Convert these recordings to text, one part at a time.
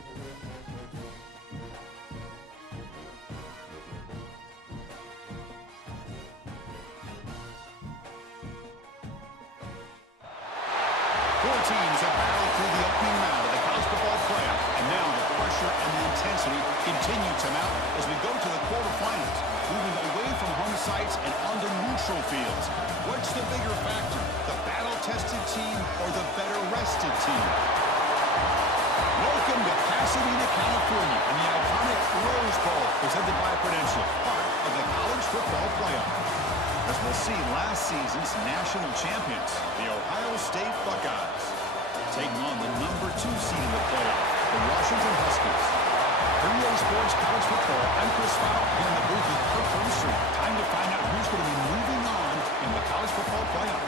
Four teams have battled through the opening round of the college football playoff, and now the pressure and the intensity continue to mount as we go to the quarterfinals, moving away from home sites and onto neutral fields. What's the bigger factor, the battle-tested team or the better-rested team? Welcome to Pasadena, California, and the iconic Rose Bowl, presented by Prudential, part of the college football playoff. As we'll see, last season's national champions, the Ohio State Buckeyes, taking on the #2 seed in the playoff, the Washington Huskies. For EA Sports College Football, I'm Chris Fowler, here in the booth with Kirk Brewster. Time to find out who's going to be moving on in the college football playoff.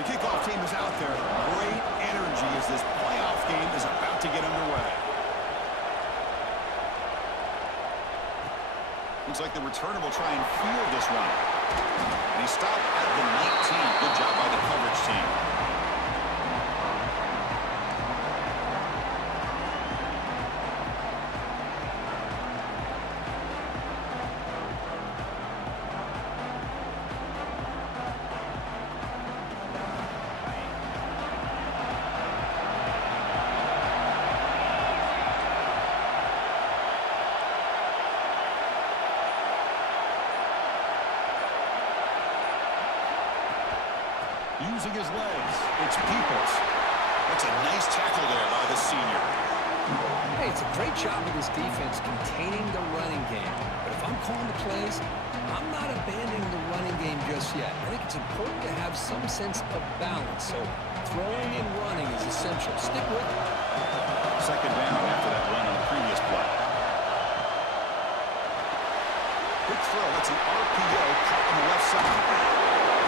The kickoff team is out there. Great energy as this playoff game is about to get underway. Looks like the returner will try and field this one. And he stopped at the 19. Good job by the coverage team. Using his legs, it's Peoples. That's a nice tackle there by the senior. Hey, it's a great job of this defense containing the running game. But if I'm calling the plays, I'm not abandoning the running game just yet. I think it's important to have some sense of balance. So throwing and running is essential. Stick with it. Second down after that run on the previous play. Quick throw. That's an RPO cut on the left side.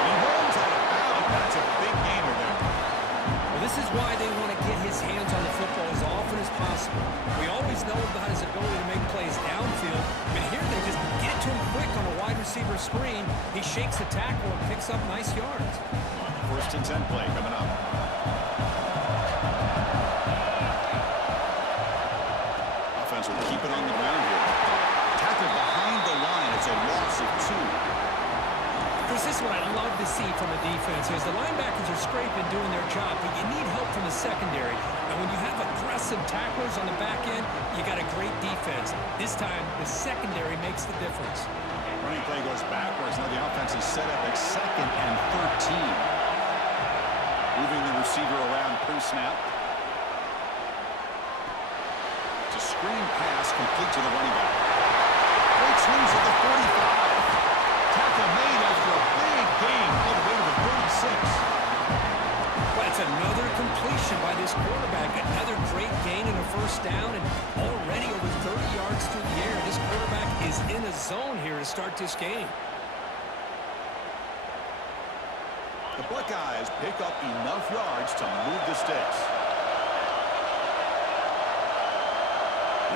He runs out of bounds. That's a big gainer there. Well, this is why they want to get his hands on the football as often as possible. We always know about his ability to make plays downfield, but here they just get to him quick on a wide receiver screen. He shakes the tackle and picks up nice yards. First and 10 play coming up. Offense will keep it on the ground here. Tackle behind the line. It's a loss of 2. This is what I love to see from a defense is the linebackers are scraping, doing their job, but you need help from the secondary. And when you have aggressive tacklers on the back end, you got a great defense. This time, the secondary makes the difference. Running play goes backwards. Now the offense is set up at 2nd and 13. Moving the receiver around pre-snap. It's a screen pass complete to the running back. Great swings at the 45. Tackle made after a big gain all the way to the 36. Well, it's another completion by this quarterback. Another great gain and a first down, and already over 30 yards through the air. This quarterback is in a zone here to start this game. The Buckeyes pick up enough yards to move the sticks.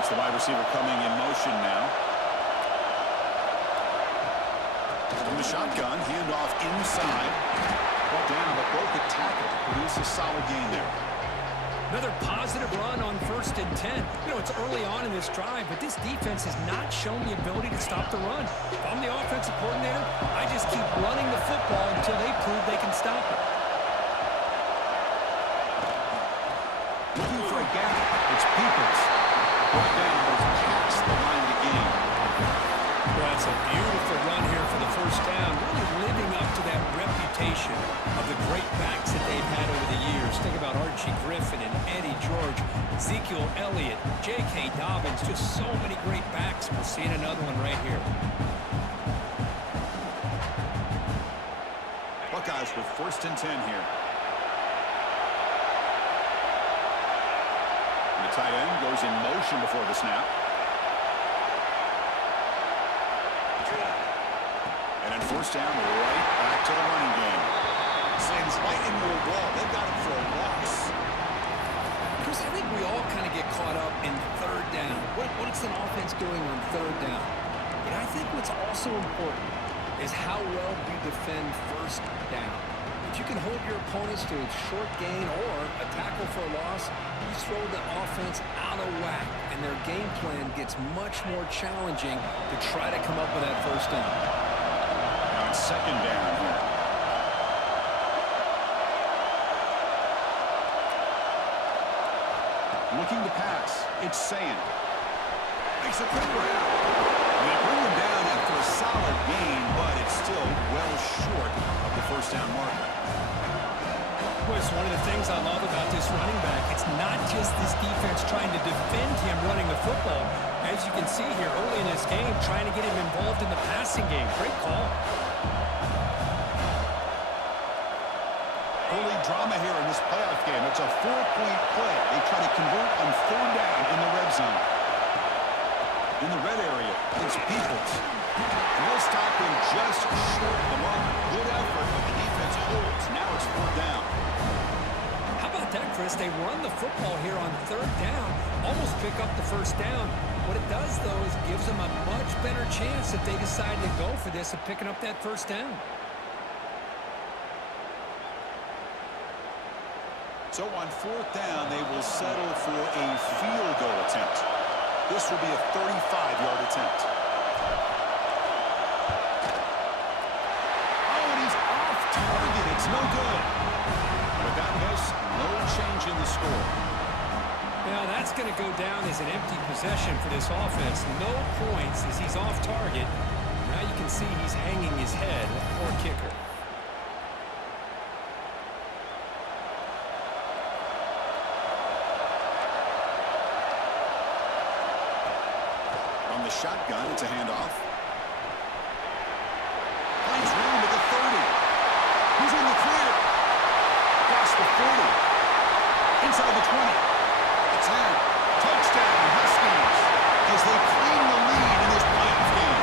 It's the wide receiver coming in motion now. From the shotgun, handoff inside. Brought down, but broke a tackle to produce a solid gain there. Another positive run on 1st and 10. You know, it's early on in this drive, but this defense has not shown the ability to stop the run. If I'm the offensive coordinator, I just keep running the football until they prove they can stop it. Looking for a gap. It's Peoples. Brought down, but it's past the line to gain. Well, that's a beautiful run here for the first down, really living up to that reputation of the great backs that they've had over the years. Think about Archie Griffin and Eddie George, Ezekiel Elliott, J.K. Dobbins, just so many great backs. We're seeing another one right here. Buckeyes with 1st and 10 here. And the tight end goes in motion before the snap. And then 1st down, right back to the running game. Sends right into a wall. They've got him for a What's an offense doing on third down? But I think what's also important is how well you defend first down. If you can hold your opponents to a short gain or a tackle for a loss, you throw the offense out of whack, and their game plan gets much more challenging to try to come up with that first down. Now it's second down here. Looking to pass. It's Sayin. Makes a quick grab. They bring him down after a solid gain, but it's still well short of the first down marker. Well, it's one of the things I love about this running back. It's not just this defense trying to defend him running the football. As you can see here early in this game, trying to get him involved in the passing game. Great call. Early drama here in this playoff game. It's a 4-point play. They try to convert on third down in the red zone. In the red area, it's Peoples. And they'll stop him just short of the mark. Good effort, but the defense holds. Now it's fourth down. How about that, Chris? They run the football here on third down, almost pick up the first down. What it does, though, is it gives them a much better chance if they decide to go for this of picking up that first down. So on fourth down, they will settle for a field goal attempt. This will be a 35-yard attempt. Oh, and he's off target. It's no good. With that miss, no change in the score. Now, that's going to go down as an empty possession for this offense. No points as he's off target. Now you can see he's hanging his head. Poor kicker. The shotgun, it's a handoff. Finds room at the 30. He's in the clear. Across the 40. Inside the 20. The 10. Touchdown, Huskies, as they claim the lead in this playoff game.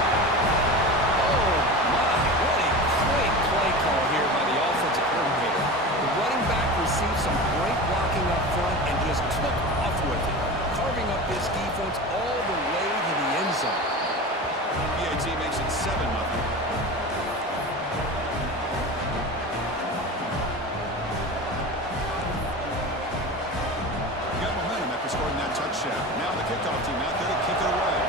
Oh, my. What a great play call here by the offensive coordinator. The running back received some great blocking up front and just took off with it, carving up this defense all the way to the end zone. PAT makes it 7-0. Got momentum after scoring that touchdown. Now the kickoff team out there to kick it away.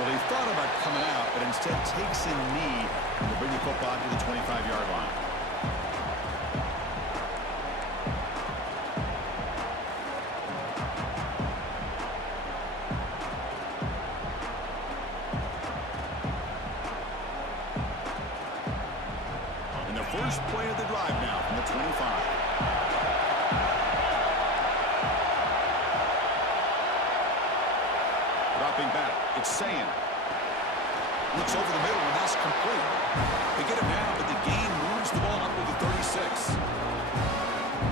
Well, he thought about coming out, but instead takes a knee to bring the football to the 25-yard line. First play of the drive now from the 25. Dropping back, it's Sayin. Looks over the middle, and that's complete. They get it now, but the gain moves the ball up to the 36.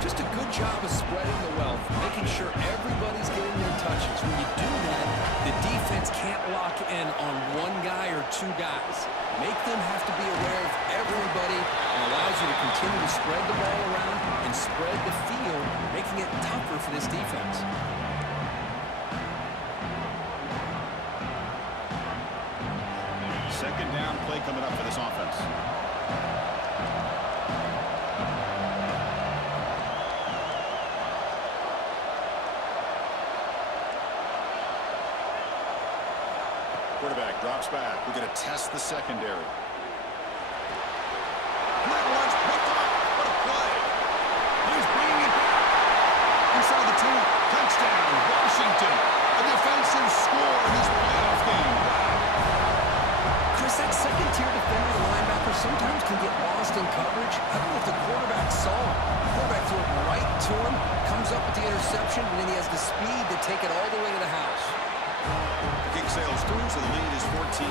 Just a good job of spreading the wealth, making sure everybody's getting their touches. When you do that, the defense can't lock in on one guy or two guys. Make them have to be aware of everybody and allows you to continue to spread the ball around and spread the field, making it tougher for this defense. Second down play coming up for this offense. Quarterback drops back. We're going to test the secondary. And that one's picked up. What a play. He's bringing it back. Inside the 10. Touchdown, Washington. A defensive score in this playoff game. Chris, that second-tier defender, the linebacker, sometimes can get lost in coverage. I don't know if the quarterback saw him. The quarterback threw it right to him, comes up with the interception, and then he has the speed to take it all the way to the house. The kick sails through, so the lead is 14-0.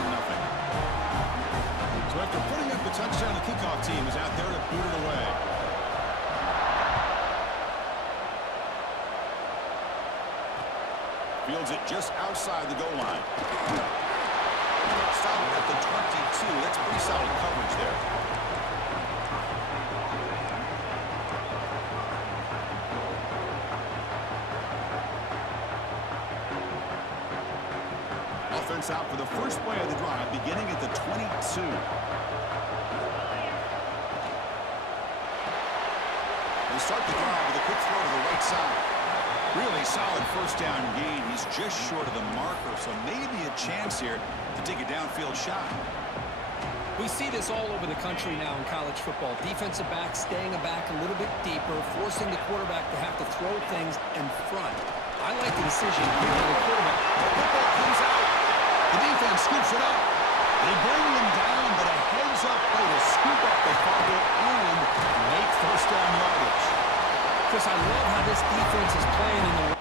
So after putting up the touchdown, the kickoff team is out there to boot it away. Fields it just outside the goal line. Stop at the 22. That's pretty solid coverage there. us out for the first play of the drive, beginning at the 22. They start the drive with a quick throw to the right side. Really solid first down gain. He's just short of the marker, so maybe a chance here to take a downfield shot. We see this all over the country now in college football. Defensive backs staying back a little bit deeper, forcing the quarterback to have to throw things in front. I like the decision here for the quarterback. The football comes out. The defense scoops it up. They bring him down, but a heads-up play to scoop up the fumble and make first down yardage. Chris, I love how this defense is playing in the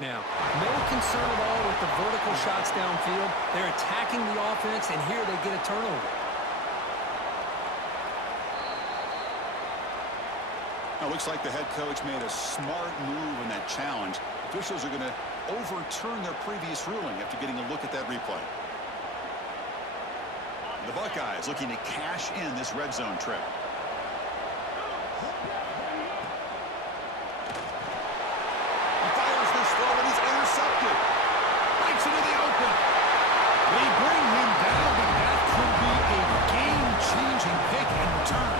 now. No concern at all with the vertical shots downfield. They're attacking the offense, and here they get a turnover. Now, looks like the head coach made a smart move in that challenge. Officials are going to overturn their previous ruling after getting a look at that replay. The Buckeyes looking to cash in this red zone trip. He fires this throw, and he's intercepted. Breaks into the open. They bring him down, but that could be a game-changing pick in return.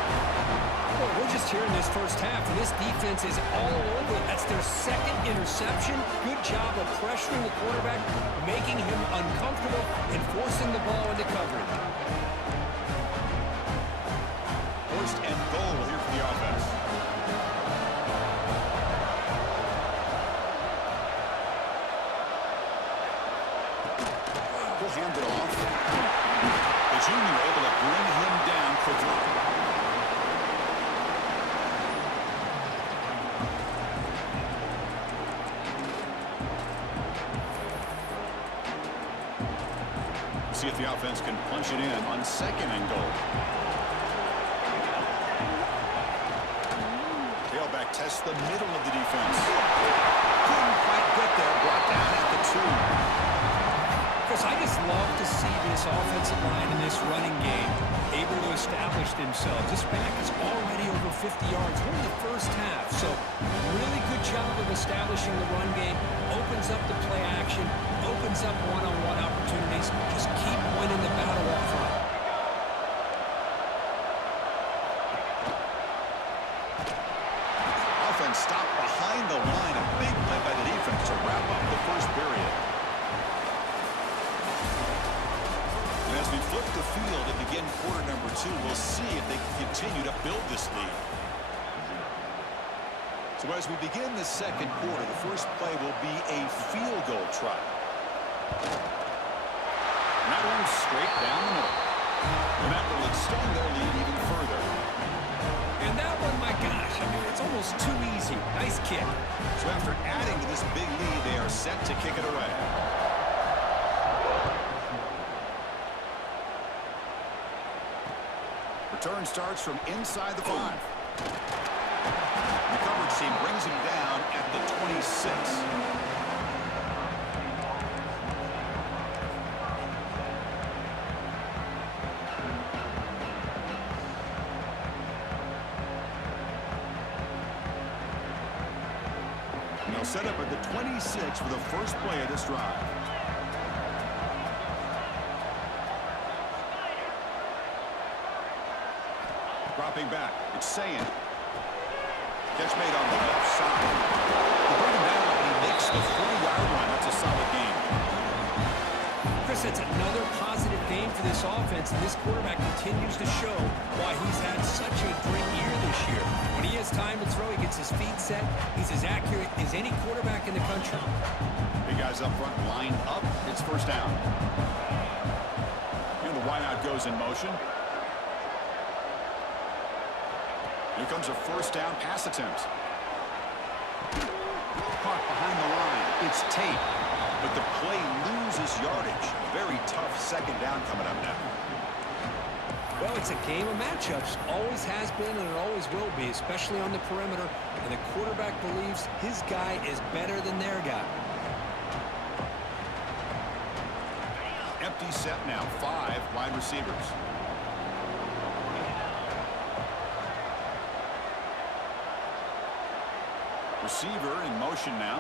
Well, we're just here in this first half, and this defense is all over it. That's their second interception. Good job of pressuring the quarterback, making him uncomfortable, and forcing the ball into coverage. First and goal here for the offense. He'll hand it off. The junior able to bring him down quickly. See if the offense can punch it in on second and goal. Tailback tests the middle of the defense. Couldn't quite get there. Brought down at the 2. Chris, I just love to see this offensive line in this running game able to establish themselves. This back is already over 50 yards. We're in the first half, so really good job of establishing the run game. Opens up the play action, opens up one-on-one opportunities. Just keep winning the battle up front. Offense stopped behind the line. A big play by the defense to wrap up the first period. And as we flip the field and begin quarter number 2, we'll see if they can continue to build this lead. So as we begin the second quarter, the first play will be a field goal try. And that one straight down the middle. And that will extend their lead even further. And that one, my gosh, I mean, it's almost too easy. Nice kick. So after adding to this big lead, they are set to kick it away. Return starts from inside the 5. The coverage team brings him down at the 26. They'll set up at the 26 for the first play of this drive. Dropping back, it's Sayan. Catch made on the left side. They bring him down, and he makes the 40-yard line. That's a solid game. Chris, it's another positive game for this offense, and this quarterback continues to show why he's had such a great year this year. When he has time to throw, he gets his feet set. He's as accurate as any quarterback in the country. Big guys up front lined up. It's first down. And the wideout goes in motion. Here comes a first down pass attempt. Caught behind the line. It's Tate. But the play loses yardage. Very tough second down coming up now. Well, it's a game of matchups. Always has been and it always will be, especially on the perimeter. And the quarterback believes his guy is better than their guy. Empty set now. 5 wide receivers. Receiver in motion now.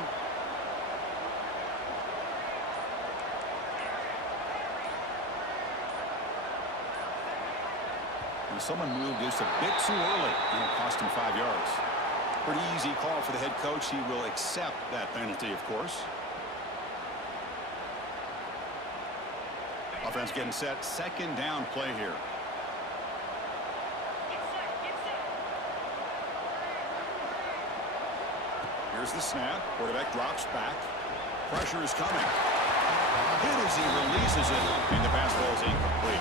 And someone moved just a bit too early, and it cost him 5 yards. Pretty easy call for the head coach. He will accept that penalty, of course. Offense getting set. Second down play here. Here's the snap. Quarterback drops back. Pressure is coming. Hit as he releases it, and the pass ball is incomplete.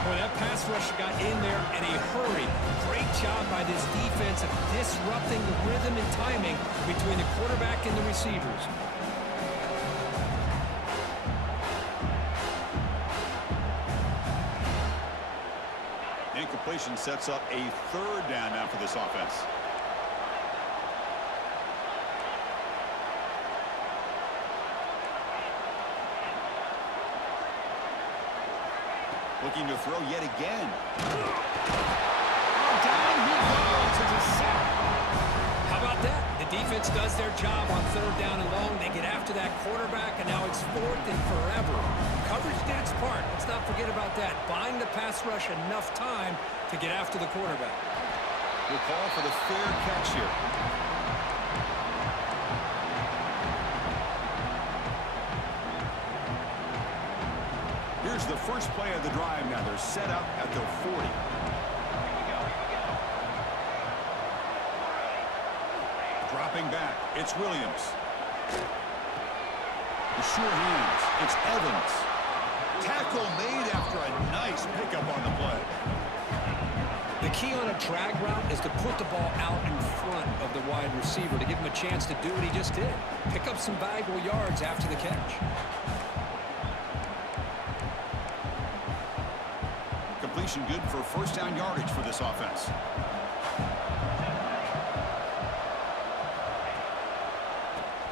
Boy, that pass rush got in there in a hurry. Great job by this defense of disrupting the rhythm and timing between the quarterback and the receivers. Incompletion sets up a third down now for this offense. Looking to throw yet again. Oh, down he goes. It's a sack. How about that? The defense does their job on third down and long. They get after that quarterback, and now it's fourth and forever. Coverage did its part. Let's not forget about that. Buying the pass rush enough time to get after the quarterback. We'll call for the fair catch here. Here's the first play of the drive now. They're set up at their 40. Dropping back. It's Williams. The sure hands. It's Evans. Tackle made after a nice pickup on the play. The key on a drag route is to put the ball out in front of the wide receiver to give him a chance to do what he just did. Pick up some valuable yards after the catch. Completion good for first down yardage for this offense.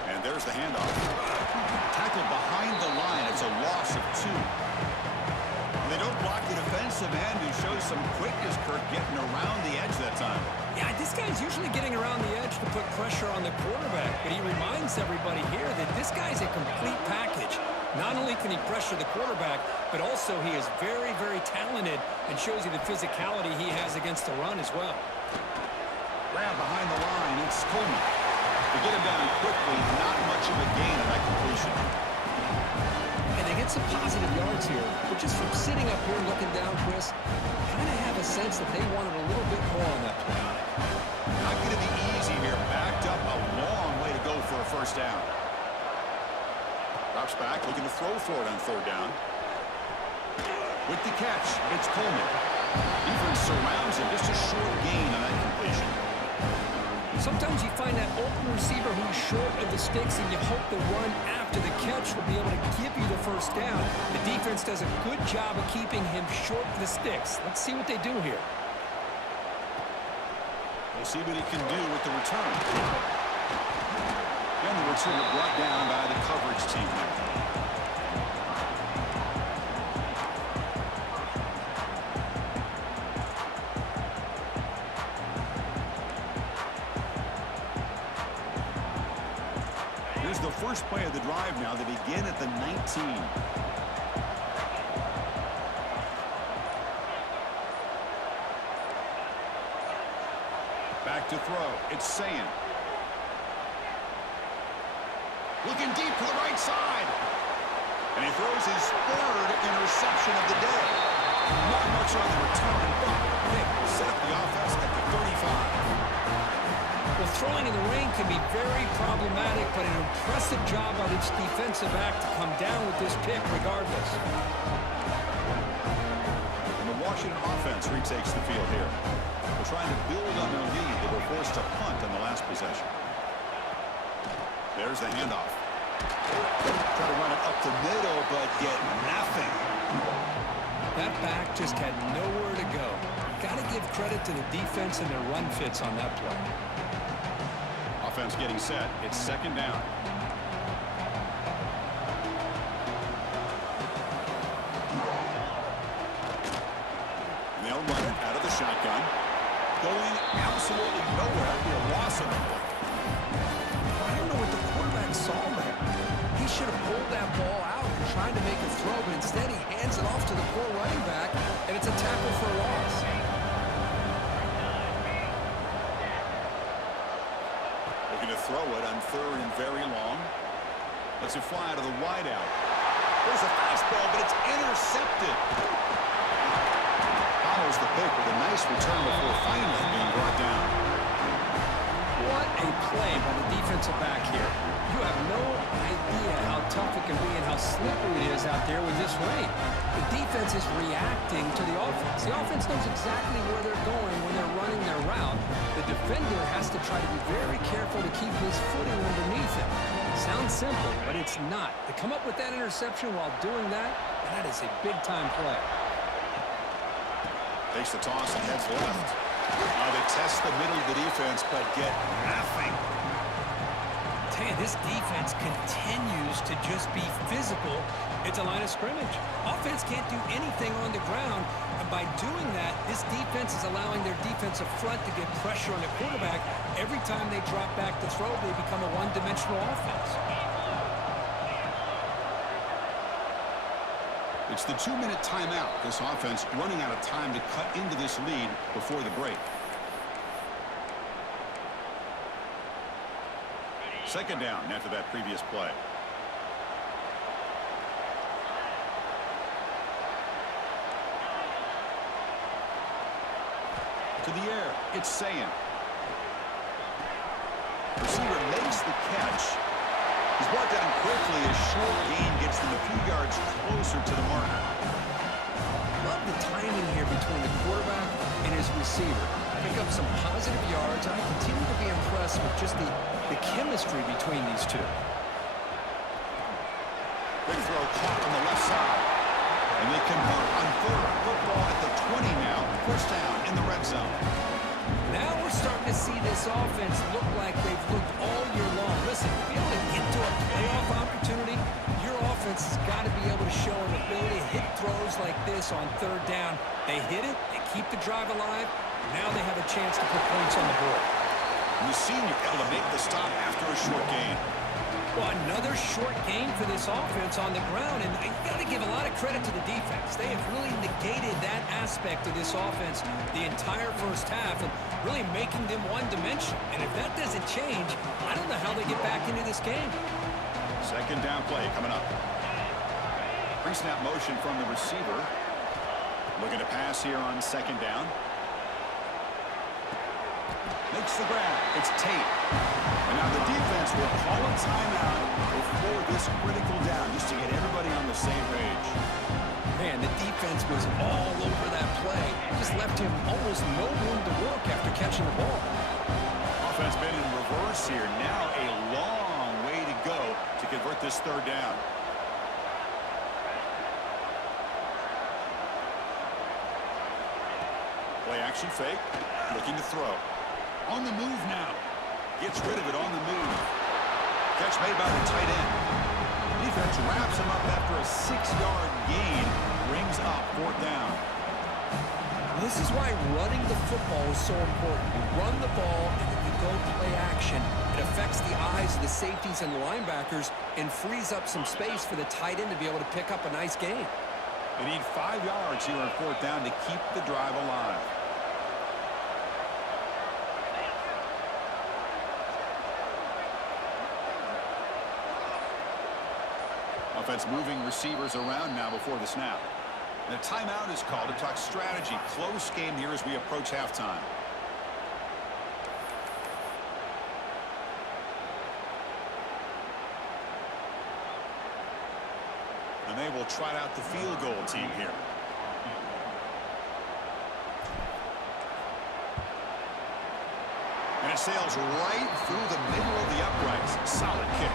And there's the handoff. Tackled behind the line. It's a loss of 2. They don't block the defensive end, who shows some quickness, Kirk, getting around the edge that time. Yeah, this guy's usually getting around the edge to put pressure on the quarterback, but he reminds everybody here that this guy's a complete package. Not only can he pressure the quarterback, but also he is very, very talented and shows you the physicality he has against the run as well. Grab behind the line. It's Coleman. To get him down quickly, not much of a gain on that completion. And they get some positive yards here, but just from sitting up here looking down, Chris, I kind of have a sense that they wanted a little bit more on that play. Not going to be easy here. Backed up a long way to go for a first down. Drops back, looking to throw for it on third down. With the catch, it's Coleman. Defense surrounds him. Just a short gain on that completion. Sometimes you find that open receiver who's short of the sticks, and you hope the run after the catch will be able to give you the first down. The defense does a good job of keeping him short of the sticks. Let's see what they do here. We'll see what he can do with the return. And the return brought down by the coverage team. Here's the first play of the drive now. They begin at the 19. Back to throw. It's Sand. Looking deep to the right side. And he throws his third interception of the day. Not much on the return, but they set up the offense at the 35. Well, throwing in the rain can be very problematic, but an impressive job by this defensive back to come down with this pick regardless. And the Washington offense retakes the field here. They're trying to build on their lead. They were forced to punt on the last possession. There's the handoff. Try to run it up the middle, but get nothing. That back just had nowhere to go. Got to give credit to the defense and their run fits on that play. Offense getting set. It's second down. And they'll run it out of the shotgun. Going absolutely nowhere. It'll be a loss of the play. should have pulled that ball out and tried to make a throw, but instead he hands it off to the poor running back, and it's a tackle for a loss. Looking to throw it on 3rd and very long. Lets it fly to the wideout. There's a fastball, but it's intercepted. Follows the pick with a nice return before finally being brought down. What a play by the defensive back here. You have no idea how tough it can be and how slippery it is out there with this rain. The defense is reacting to the offense. The offense knows exactly where they're going when they're running their route. The defender has to try to be very careful to keep his footing underneath him. Sounds simple, but it's not. To come up with that interception while doing that, that is a big-time play. Takes the toss and heads left. They test the middle of the defense, but get nothing. Man, this defense continues to just be physical. It's a line of scrimmage. Offense can't do anything on the ground, and by doing that, this defense is allowing their defensive front to get pressure on the quarterback. Every time they drop back to throw, they become a one-dimensional offense. It's the 2-minute timeout. This offense running out of time to cut into this lead before the break. Second down after that previous play. To the air, it's Sayan. Receiver makes the catch. He's brought down quickly. A short gain gets them a few yards closer to the marker. Love the timing here between the quarterback and his receiver. Pick up some positive yards, and I continue to be impressed with just the chemistry between these two. Big throw caught on the left side. And they convert on 3rd. Football at the 20 now. First down in the red zone. Now we're starting to see this offense look like they've looked all year long. Listen, to be able to get to a playoff opportunity, your offense has got to be able to show an ability to hit throws like this on 3rd down. They hit it, they keep the drive alive. Now they have a chance to put points on the board. And the senior able to make the stop after a short gain. Well, another short gain for this offense on the ground, and I got to give a lot of credit to the defense. They have really negated that aspect of this offense the entire first half and really making them one-dimensional. And if that doesn't change, I don't know how they get back into this game. Second down play coming up. Pre-snap motion from the receiver. Looking to pass here on second down. Makes the grab. It's Tate. And now the defense will call a timeout before this critical down just to get everybody on the same page. Man, the defense was all over that play. Just left him almost no room to work after catching the ball. Offense been in reverse here. Now a long way to go to convert this 3rd down. Play action fake. Looking to throw. On the move now. Gets rid of it on the move. Catch made by the tight end. Defense wraps him up after a 6-yard gain. Brings up 4th down. This is why running the football is so important. You run the ball, and if you go play action, it affects the eyes of the safeties and linebackers and frees up some space for the tight end to be able to pick up a nice gain. They need 5 yards here on 4th down to keep the drive alive. Offense moving receivers around now before the snap. And a timeout is called to talk strategy. Close game here as we approach halftime. And they will trot out the field goal team here. And it sails right through the middle of the uprights. Solid kick.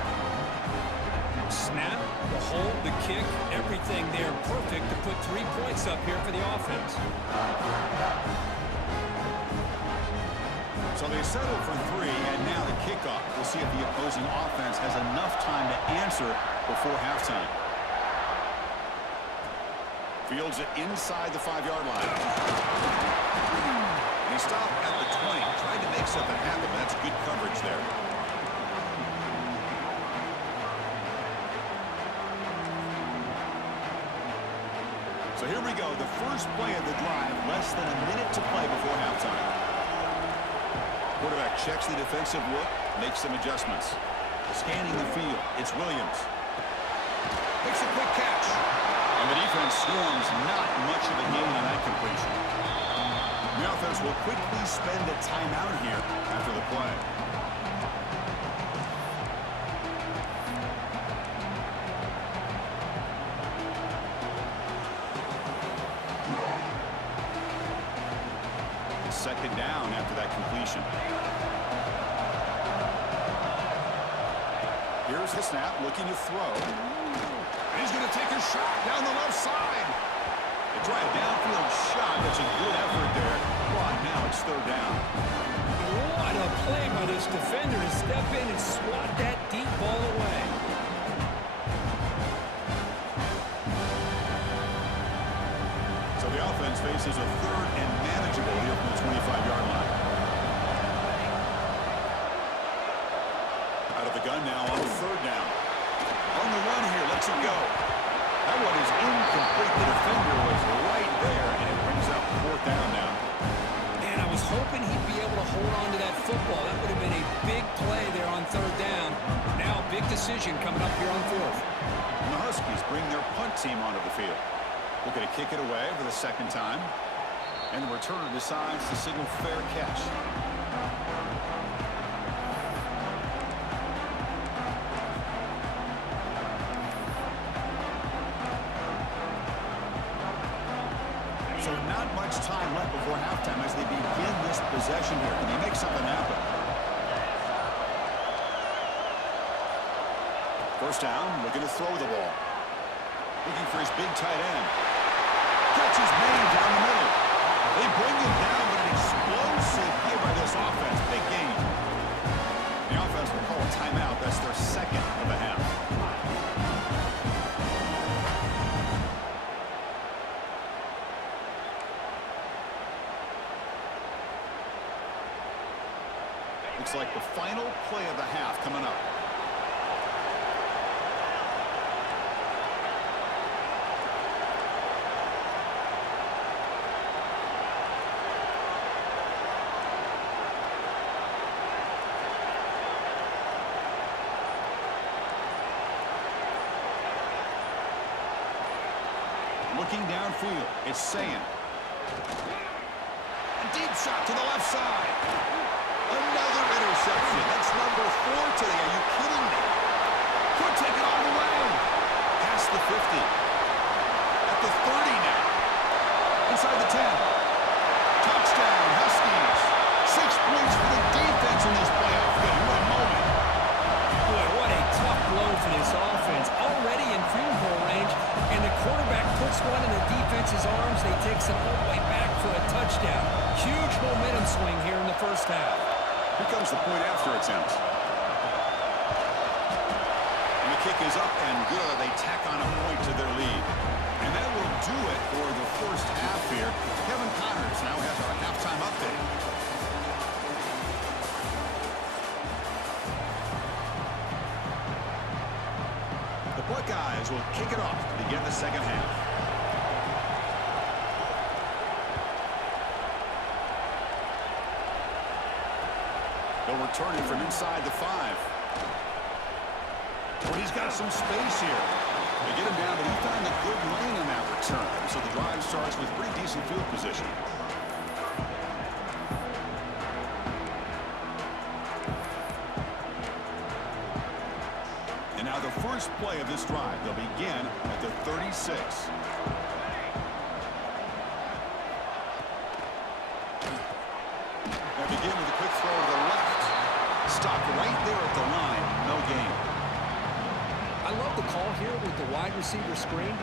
Snap, the hold, the kick, everything there perfect to put 3 points up here for the offense. So they settle for 3, and now the kickoff. We'll see if the opposing offense has enough time to answer before halftime. Fields it inside the 5-yard line. And he stopped at the 20. Tried to make something happen, but that's good coverage there. here we go, the first play of the drive, less than a minute to play before halftime. Quarterback checks the defensive look, makes some adjustments. Scanning the field, it's Williams. Makes a quick catch. And the defense swarms, not much of a gain on that completion. The offense will quickly spend a timeout here after the play. Second down after that completion. Here's the snap, looking to throw. And he's going to take a shot down the left side. They try a downfield shot. That's a good effort there. But now it's third down. What a play by this defender to step in and swat that deep ball away. So the offense faces a third and manageable here from the 25-yard line. Out of the gun now on third down. On the run here, lets it go. That one is incomplete. The defender was right there, and it brings up fourth down now. Man, I was hoping he'd be able to hold on to that football. That would have been a big play there on third down. Now a big decision coming up here on fourth. And the Huskies bring their punt team onto the field. Looking to kick it away for the second time. And the returner decides to signal fair catch. So not much time left before halftime as they begin this possession here. Can they make something happen? First down, looking to throw the ball. Looking for his big tight end. Catch is made down the middle. They bring him down, but an explosive here by this offense. Big gain. The offense will call a timeout. That's their second of the half. Looks like the final play of the half coming up. Looking downfield, it's Sand. A deep shot to the left side. Another interception. That's number 4 today. Are you kidding me? Could take it all the way. Past the 50. At the 30 now. Inside the 10. Touchdown, Huskies. 6 points for the defense in this playoff game. What a moment. Boy, what a tough blow for this offense. Already in field goal range, and the quarterback puts one in the defense's arms. They take it all the way back for a touchdown. Huge momentum swing here in the first half. Here comes the point after attempt. And the kick is up and good. They tack on a point to their lead. And that will do it for the first half here. Kevin Connors now has our halftime update. The Buckeyes will kick it off to begin the second half. They'll return it from inside the 5. But he's got some space here. They get him down, but he found a good lane in that return. So the drive starts with pretty decent field position. And now the first play of this drive. They'll begin at the 36. They begin with a quick throw to the left. Stopped right there at the line. No gain. I love the call here with the wide receiver screen.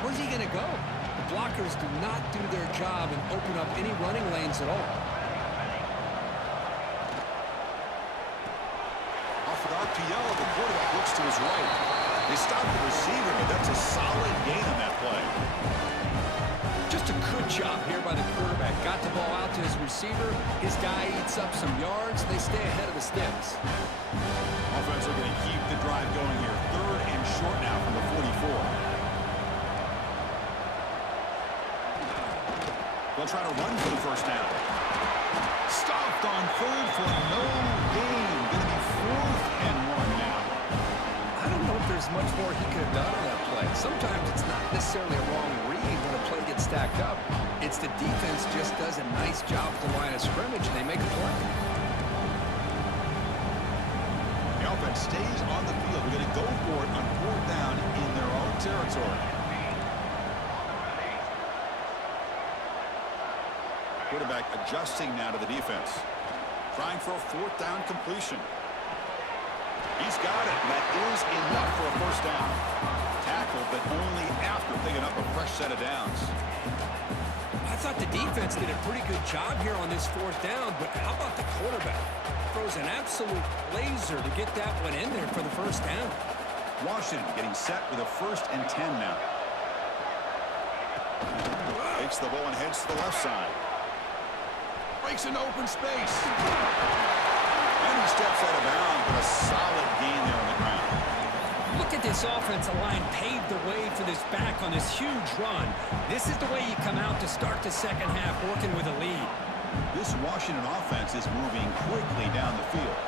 Where's he going to go? The blockers do not do their job and open up any running lanes at all. Off of RPO, the quarterback looks to his right. They stop the receiver, but that's a solid gain on that play. Just a good job here by the quarterback. Got the ball out to his receiver. His guy eats up some yards. They stay ahead of the sticks. Offense are going to keep the drive going here. Third and short now from the 44. They'll try to run for the first down. Stopped on third for no gain. Going to be 4th and 1 now. I don't know if there's much more he could have done on that play. Sometimes it's not necessarily a wrong read when a play gets stacked up. It's the defense just does a nice job at the line of scrimmage, and they make a play. The offense stays on the field. They're going to go for it on 4th down in their own territory. Quarterback adjusting now to the defense. Trying for a 4th down completion. He's got it. That is enough for a first down. Tackle, but only after picking up a fresh set of downs. I thought the defense did a pretty good job here on this 4th down, but how about the quarterback? Throws an absolute laser to get that one in there for the first down. Washington getting set with a 1st and 10 now. Takes the ball and heads to the left side. Breaks into open space. And he steps out of bounds with a solid gain there on the ground. Look at this offensive line paved the way for this back on this huge run. This is the way you come out to start the second half working with a lead. This Washington offense is moving quickly down the field.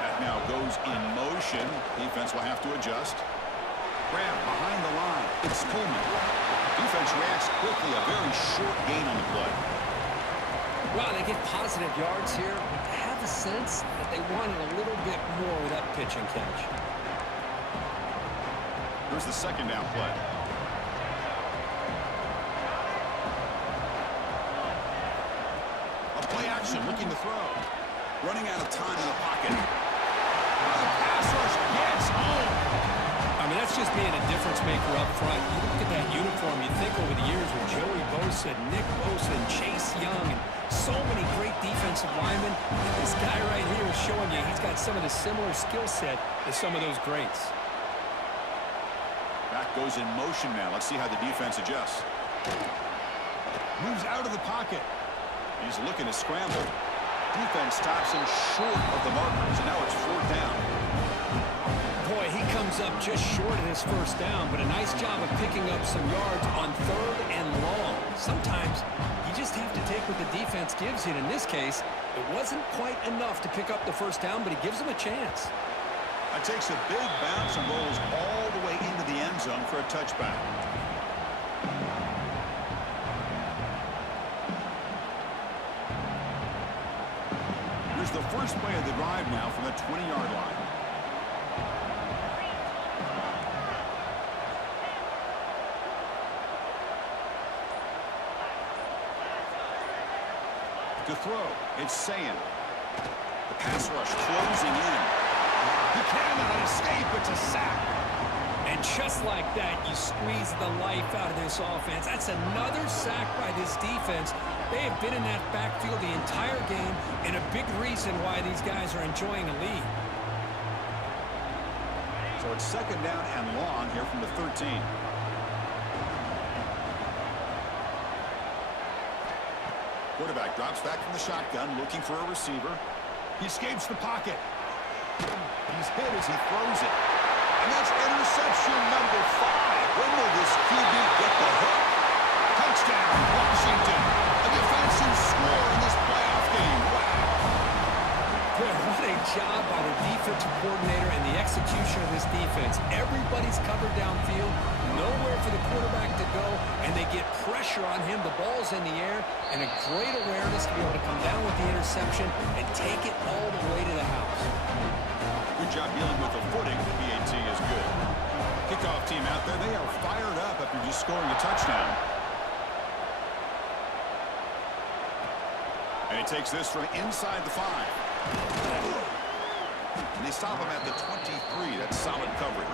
That now goes in motion. Defense will have to adjust. Grab behind the line. It's Coleman. Defense reacts quickly. A very short gain on the play. Well, they get positive yards here. I have a sense that they wanted a little bit more with that pitch and catch. Here's the second down play. A play action looking to throw. Running out of time in the pocket. The pass rush gets home. I mean, that's just being a difference maker up front. You look at that uniform, you think over the years with Joey Bosa, Nick Bosa, and Chase Young, and so many great defensive linemen. This guy right here is showing you he's got some of the similar skill set as some of those greats. Back goes in motion now. Let's see how the defense adjusts. Moves out of the pocket. He's looking to scramble. Defense stops him short of the markers, and now it's 4th down. Boy, he comes up just short of his first down, but a nice job of picking up some yards on 3rd and long. Sometimes you just have to take what the defense gives you, and in this case, it wasn't quite enough to pick up the first down, but he gives him a chance. That takes a big bounce and rolls all the way into the end zone for a touchback. Here's the first play of the drive now from the 20-yard line. To throw, it's Sayan. The pass rush closing in. He cannot escape. It's a sack. And just like that, you squeeze the life out of this offense. That's another sack by this defense. They have been in that backfield the entire game, and a big reason why these guys are enjoying a lead. So it's 2nd down and long here from the 13. Quarterback drops back from the shotgun, looking for a receiver. He escapes the pocket. He's hit as he throws it. And that's interception number 5. When will this QB get the hook? Touchdown, Washington. A defensive score in this playoff game. Wow. Boy, what a job by the defensive coordinator and the execution of this defense. Everybody's covered downfield, nowhere for the quarterback to go, and they get pressure on him. The ball's in the air, and a great awareness to be able to come down with the interception and take it all the way to the house. Good job dealing with the footing. The PAT is good. Kickoff team out there, they are fired up after just scoring a touchdown. And he takes this from inside the 5. And they stop him at the 23. That's solid coverage.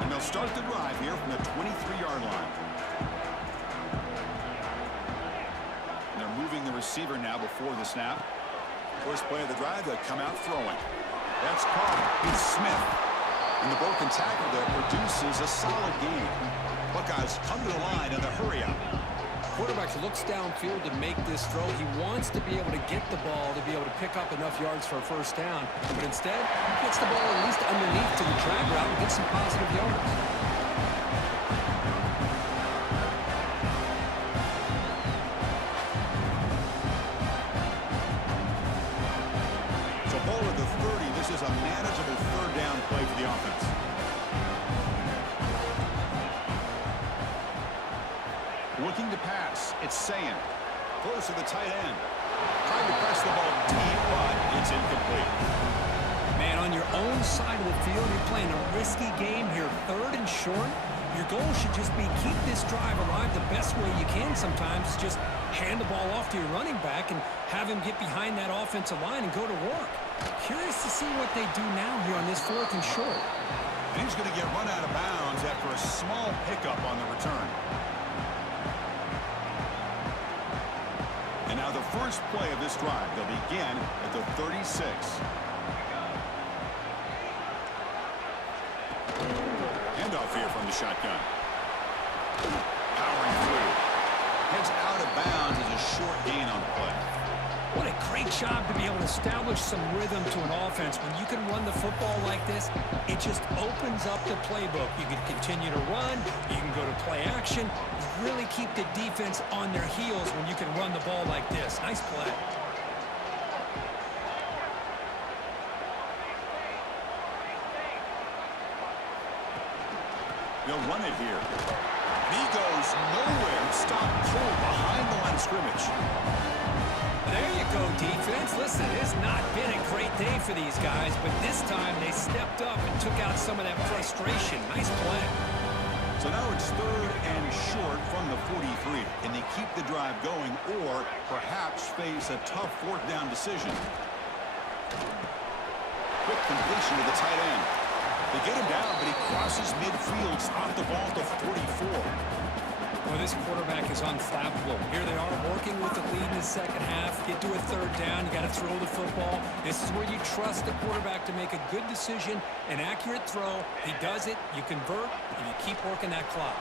And they'll start the drive here from the 23-yard line. And they're moving the receiver now before the snap. First play of the drive, they come out throwing. That's caught. It's Smith. And the broken tackle there produces a solid gain. Buckeyes come to the line in the hurry up. quarterback looks downfield to make this throw. He wants to be able to get the ball to be able to pick up enough yards for a first down. But instead, he gets the ball at least underneath to the drag route and gets some positive yards. So ball at the 30. This is a manageable third down play for the offense. Looking to pass. It's Sayan. Close to the tight end. Trying to press the ball deep, but it's incomplete. Man, on your own side of the field, you're playing a risky game here. Third and short. Your goal should just be keep this drive alive the best way you can sometimes. Just hand the ball off to your running back and have him get behind that offensive line and go to work. Curious to see what they do now here on this 4th and short. And he's going to get run out of bounds after a small pickup on the return. And now the first play of this drive. They'll begin at the 36. Handoff here from the shotgun. Powering through. Heads out of bounds as a short gain on the play. What a great job to be able to establish some rhythm to an offense. When you can run the football like this, it just opens up the playbook. You can continue to run. You can go to play action. You really keep the defense on their heels when you can run the ball like this. Nice play. They'll run it here. And he goes nowhere. Stop cold behind the line of scrimmage. There you go, defense. Listen, it's not been a great day for these guys, but this time they stepped up and took out some of that frustration. Nice play. So now it's third and short from the 43. Can they keep the drive going or perhaps face a tough 4th down decision? Quick completion to the tight end. They get him down, but he crosses midfield, off the ball to 44. Well, this quarterback is unflappable. Here they are working with the lead in the second half. Get to a 3rd down. You got to throw the football. This is where you trust the quarterback to make a good decision, an accurate throw. He does it, you convert, and you keep working that clock.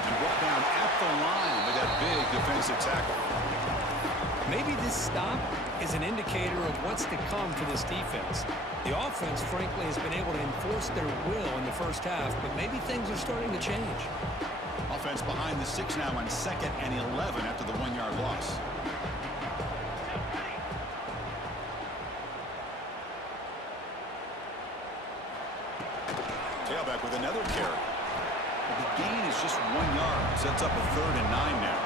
And brought down at the line with that big defensive tackle. Maybe this stop is an indicator of what's to come for this defense. The offense, frankly, has been able to enforce their will in the first half, but maybe things are starting to change. Offense behind the 6 now on 2nd and 11 after the 1-yard loss. Tailback with another carry. The gain is just 1 yard. Sets up a 3rd and 9 now.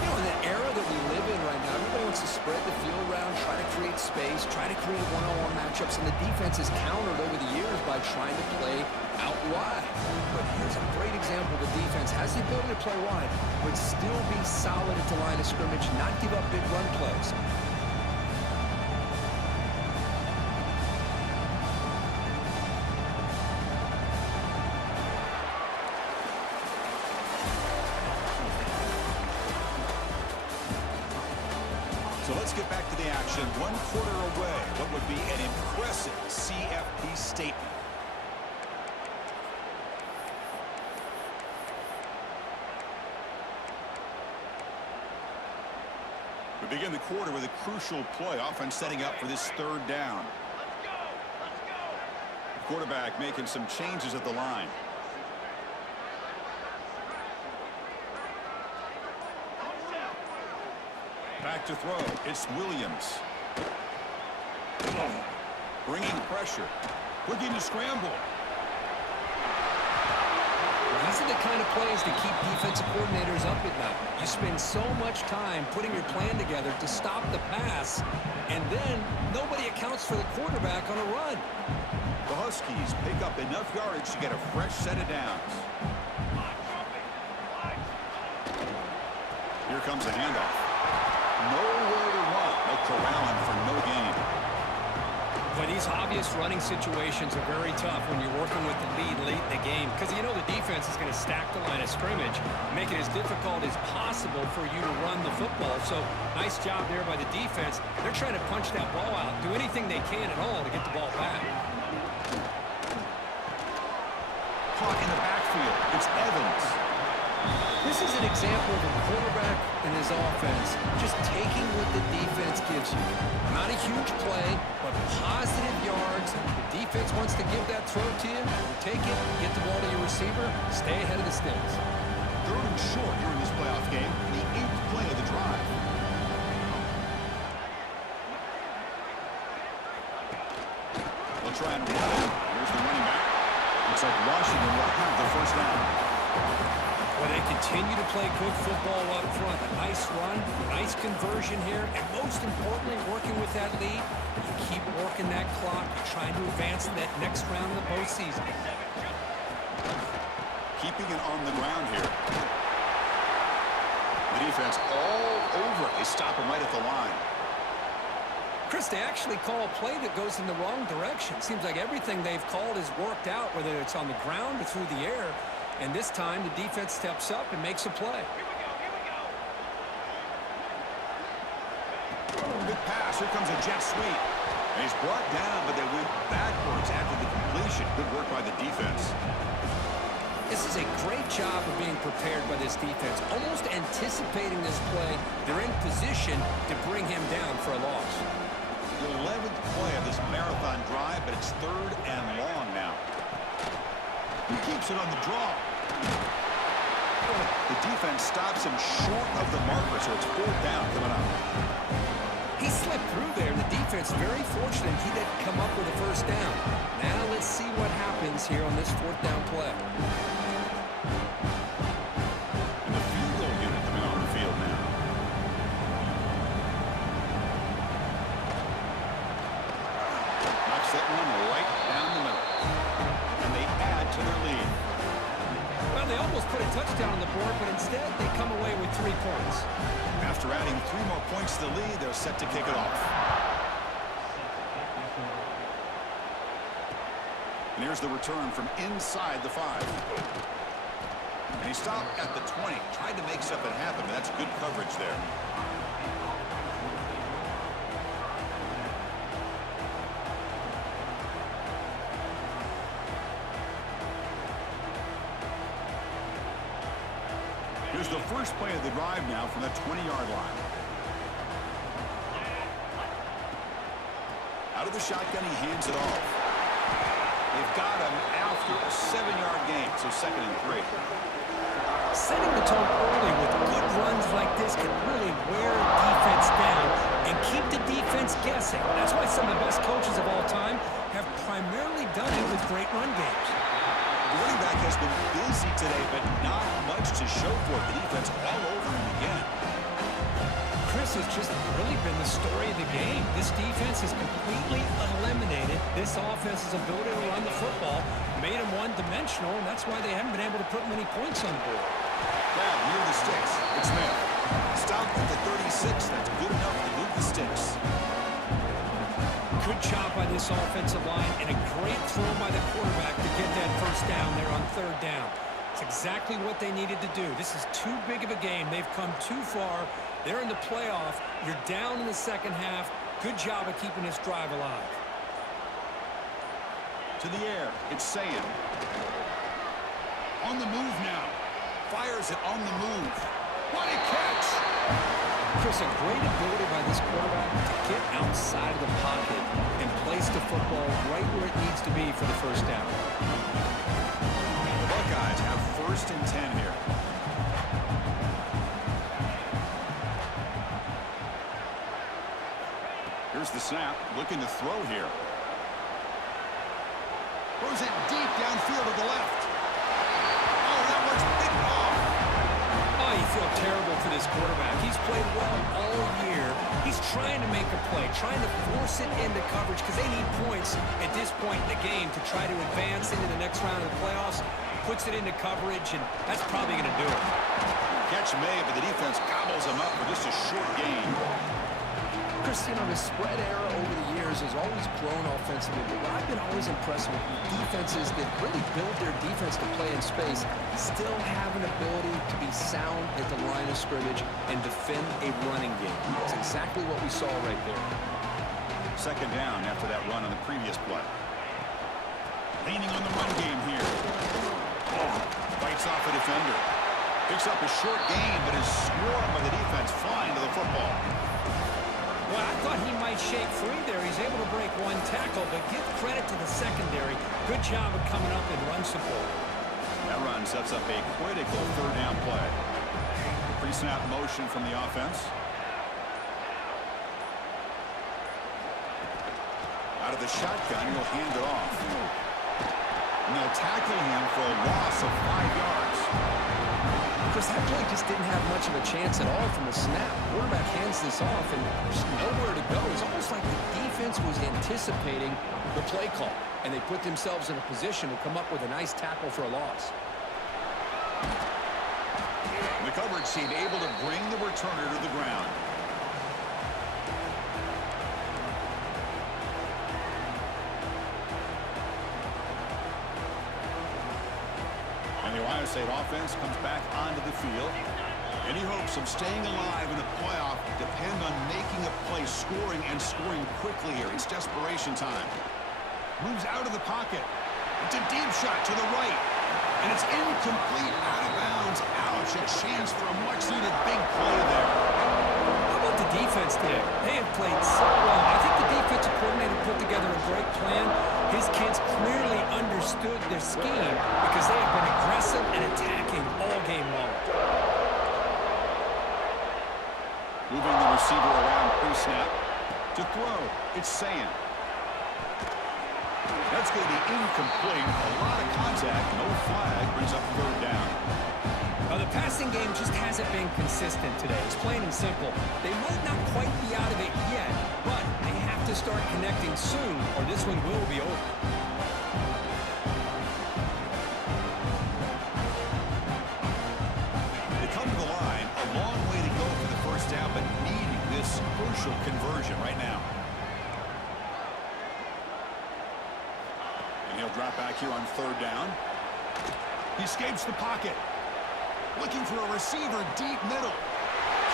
You know, in the era that we live in right now, everybody wants to spread the field around, try to create space, try to create one-on-one matchups, and the defense has countered over the years by trying to play out wide. But here's a great example. The defense has the ability to play wide, but still be solid at the line of scrimmage, not give up big run plays. So let's get back to the action. 1 quarter away. What would be an impressive CFP statement. We begin the quarter with a crucial play. Offense setting up for this 3rd down. The quarterback making some changes at the line. Back to throw. It's Williams. Bringing pressure. Looking to scramble. These are the kind of plays that keep defensive coordinators up at night. You spend so much time putting your plan together to stop the pass, and then nobody accounts for the quarterback on a run. The Huskies pick up enough yardage to get a fresh set of downs. Here comes a handoff. Nowhere to run. They'll corral him for no gain. But these obvious running situations are very tough when you're working with the lead late in the game, because you know the defense is going to stack the line of scrimmage, make it as difficult as possible for you to run the football. So nice job there by the defense. They're trying to punch that ball out, do anything they can at all to get the ball back. Caught in the backfield. It's Evans. This is an example of a quarterback and his offense just taking what the defense gives you. Not a huge play, but positive yards. The defense wants to give that throw to you. You take it, get the ball to your receiver, stay ahead of the sticks. 3rd and short here in this playoff game, the 8th play of the drive. They'll try and run it. Here's the running back. Looks like Washington will have the first down. Well, they continue to play good football up front. A nice run, nice conversion here, and most importantly, working with that lead, you keep working that clock. You're trying to advance to that next round of the postseason. Keeping it on the ground here. The defense all over it. They stop him right at the line. Chris, they actually call a play that goes in the wrong direction. Seems like everything they've called has worked out, whether it's on the ground or through the air. And this time, the defense steps up and makes a play. Good pass. Here comes a jet sweep. And he's brought down, but they went backwards after the completion. Good work by the defense. This is a great job of being prepared by this defense. Almost anticipating this play. They're in position to bring him down for a loss. The 11th play of this marathon drive, but it's 3rd and long now. He keeps it on the draw. The defense stops him short of the marker, so it's 4th down coming up. He slipped through there, and the defense very fortunate he didn't come up with a first down. Now let's see what happens here on this 4th down play. And the field goal unit coming on the field now. Knocks that one right down the middle. And they add to their lead. Well, they almost put a touchdown on the board, but instead they come away with 3 points. After adding 3 more points to the lead, they're set to kick it off. And here's the return from inside the 5. And he stopped at the 20. Tried to make something happen, but that's good coverage there. Here's the first play of the drive now from the 20-yard line. Out of the shotgun, he hands it off. They've got him after a 7-yard gain, so 2nd and 3. Setting the tone early with good runs like this can really wear a defense down and keep the defense guessing. That's why some of the best coaches of all time have primarily done it with great run games. The running back has been busy today, but not much to show for it. The defense all over him again. Chris has just really been the story of the game. This defense has completely eliminated this offense's ability to run the football, made them one-dimensional, and that's why they haven't been able to put many points on the board. Grab near the sticks. It's Smith. Stopped at the 36. That's good enough to move the sticks. Good job by this offensive line, and a great throw by the quarterback to get that first down there on 3rd down. It's exactly what they needed to do. This is too big of a game. They've come too far. They're in the playoff. You're down in the 2nd half. Good job of keeping this drive alive. To the air, it's Sayin. On the move now. Fires it on the move. What a catch! Chris, a great ability by this quarterback to get outside of the pocket and place the football right where it needs to be for the first down. The Buckeyes have 1st and 10 here. Here's the snap, looking to throw here. Throws it deep downfield to the left. Oh, that one's picked off. Oh, you feel terrible for this quarterback. He's played well all year. He's trying to make a play, trying to force it into coverage because they need points at this point in the game to try to advance into the next round of the playoffs. Puts it into coverage, and that's probably going to do it. Catch made, but the defense gobbles him up for just a short gain. Chris, you know, the spread era over the years has always grown offensively, but what I've been always impressed with defenses that really build their defense to play in space still have an ability to be sound at the line of scrimmage and defend a running game. That's exactly what we saw right there. 2nd down after that run on the previous play. Leaning on the run game here. Oh, bites off a defender. Picks up a short gain, but is swarmed by the defense, flying to the football. Well, I thought he might shake free there. He's able to break one tackle, but give credit to the secondary. Good job of coming up and run support. That run sets up a critical third down play. Pre-snap motion from the offense. Out of the shotgun, he'll hand it off. And they'll tackle him for a loss of 5 yards. Because that play just didn't have much of a chance at all from the snap. Quarterback hands this off, and there's nowhere to go. It's almost like the defense was anticipating the play call, and they put themselves in a position to come up with a nice tackle for a loss. The coverage team able to bring the returner to the ground. And the Ohio State offense comes back onto the field. Any hopes of staying alive in the playoff depend on making a play, scoring, and scoring quickly here. It's desperation time. Moves out of the pocket. It's a deep shot to the right. And it's incomplete, out of bounds. Ouch, a chance for a much-needed big play there. How about the defense today? They have played so well. I think the defensive coordinator put together a great plan. His kids clearly understood their scheme because they have been aggressive and attacking all game long. Moving the receiver around pre-snap. To throw, it's Sand. That's going to be incomplete. A lot of contact, no flag, brings up third down. The passing game just hasn't been consistent today. It's plain and simple. They might not quite be out of it yet, but they have to start connecting soon, or this one will be over. They come to the line, a long way to go for the first down, but needing this crucial conversion right now. And he'll drop back here on third down. He escapes the pocket. Looking for a receiver deep middle.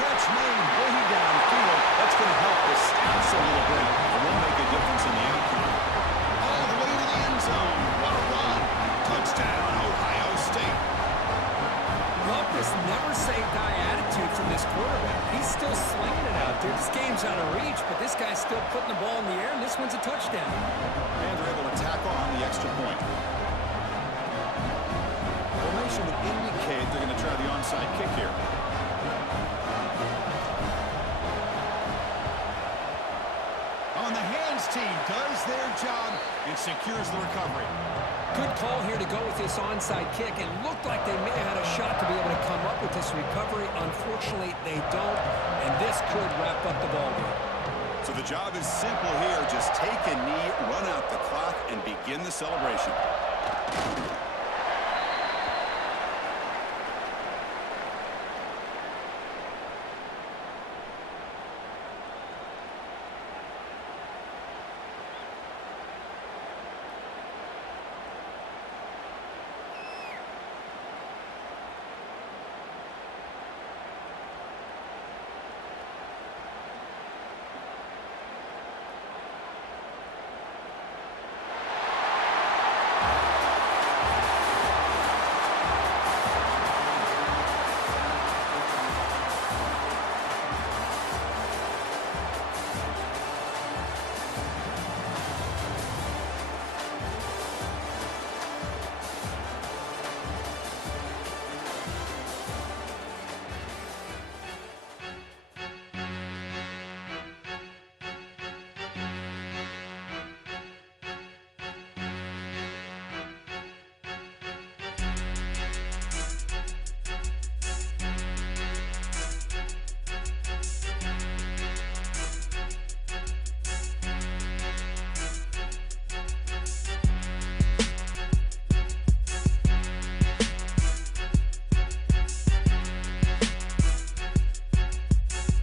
Catch made way downfield. That's going to help the stats a little bit. It won't make a difference in the outcome. All the way to the end zone. What a run. Touchdown, Ohio State. Love this never-say-die attitude from this quarterback. He's still slinging it out there. This game's out of reach, but this guy's still putting the ball in the air, and this one's a touchdown. And they're able to tackle on the extra point. Formation would indicate they're going to try the onside kick here. On the hands team does their job and secures the recovery. Good call here to go with this onside kick. It looked like they may have had a shot to be able to come up with this recovery. Unfortunately, they don't, and this could wrap up the ball game. So the job is simple here. Just take a knee, run out the clock, and begin the celebration.